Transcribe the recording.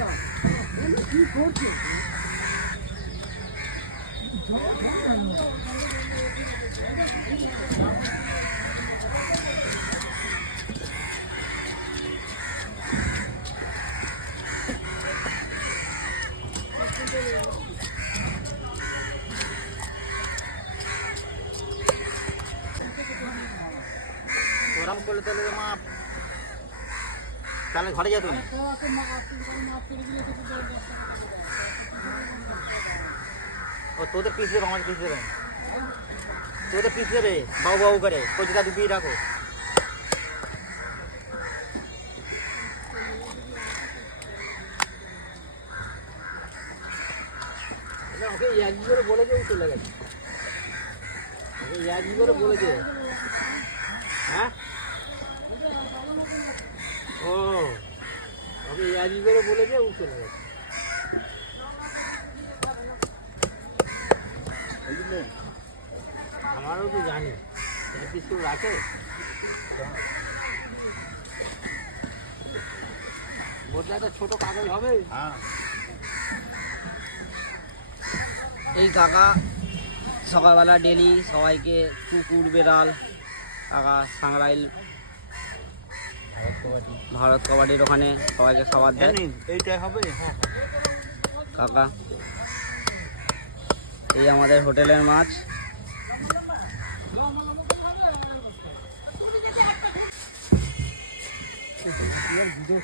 orang kulit-kulit mga তাহলে ঘরে যেত না ও, তোদের পিস দেবে আমার পিস দেবে। তোদের পিস দেবে বাবু বাবু করে। কচিটা ডুবিয়ে রাখো। ওকে একই করে বলেছে ও চলে গেছে। ওকে একই করে বলেছে হ্যাঁ? ও ওকে একই করে বলেছে ও চলে গেছে। আমারও তো জানি কিছু রাখে বোধহয় একটা ছোট কাগজ হবে? হ্যাঁ। এই কাকা সকালবেলা ডেলি সবাইকে কুকুর বেড়াল কাকা সাংরাইল ভারত কবাডির ওখানে সবাইকে খাবার দেয় এইটাই হবে হ্যাঁ কাকা এই আমাদের হোটেলের মাছ ভিডিও